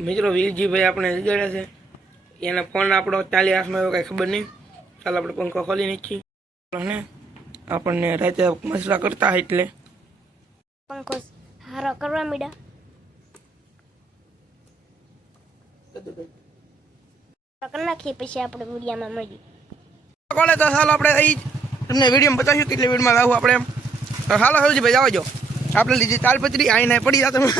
મિત્રો વીરજીભાઈ આપણે જડ્યા છે, એના ફોન આપણો ચાલી હાથમાં આવ્યો કઈ ખબર નહીં. ચાલ આપણે પંખો ખોલી નાખીએ અને આપણને રાતે મસલા કરતા હોય એટલે પંખો હારો કરવા મીડા કરી નાખીએ, પછી આપણે વિડીયામાં મળીએ. કોલે તો ચાલો આપણે અહીં તમને વિડીયોમાં બતાવીશું કેટલી વિડીયોમાં આવું આપણે એમ. હાલો હરજીભાઈ આવજો, આપણે લીધી તાલપત્રી આઈને પડી જાવ તમે.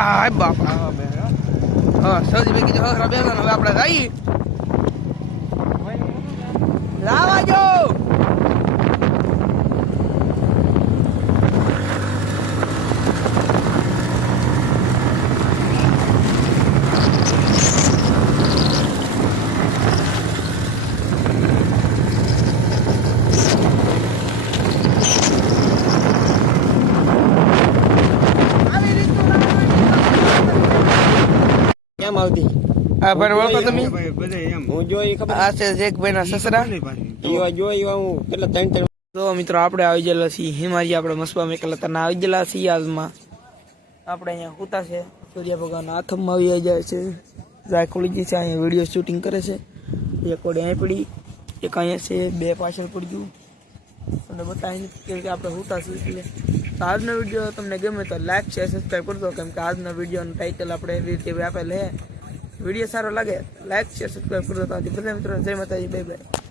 આ બાપા હા સૌજીભાઈ કીધું હસરા બેસો હવે આપણે જઈએ લાવા જો. કેમ આવતી આ ભાઈ ઓળખો તમે? હું જોઈ ખબર આ છે જેકભાઈ ના સસરા. એવા જોઈ હું કેટલા 3 તો મિત્રો આપણે આવી ગયેલા છીએ હિમાજી, આપણે મસબા મેકલા તને આવી ગયેલા છીએ. આજમાં આપણે અહીંયા હોતા છે, સૂર્ય ભગવાન હાથમાં આવી જાય છે. જાય ખોલી છે, અહીંયા વિડીયો શૂટિંગ કરે છે. એક કોડે અહીં પડી, એક અહીંયા છે, 2 પાછળ પડી ગયું તમને બતાવીને કે આપણે હોતા છીએ. એટલે તો આજનો વિડીયો તમને ગમે તો લાઈક શેર સબસ્ક્રાઈબ કરજો, કેમ કે આજના વિડીયોનું ટાઇટલ આપણે એવી રીતે આપેલ છે. વિડીયો સારો લાગે લાઈક શેર સબસ્ક્રાઈબ કરજો. તો બધા મિત્રો જય માતાજી, બાય બાય.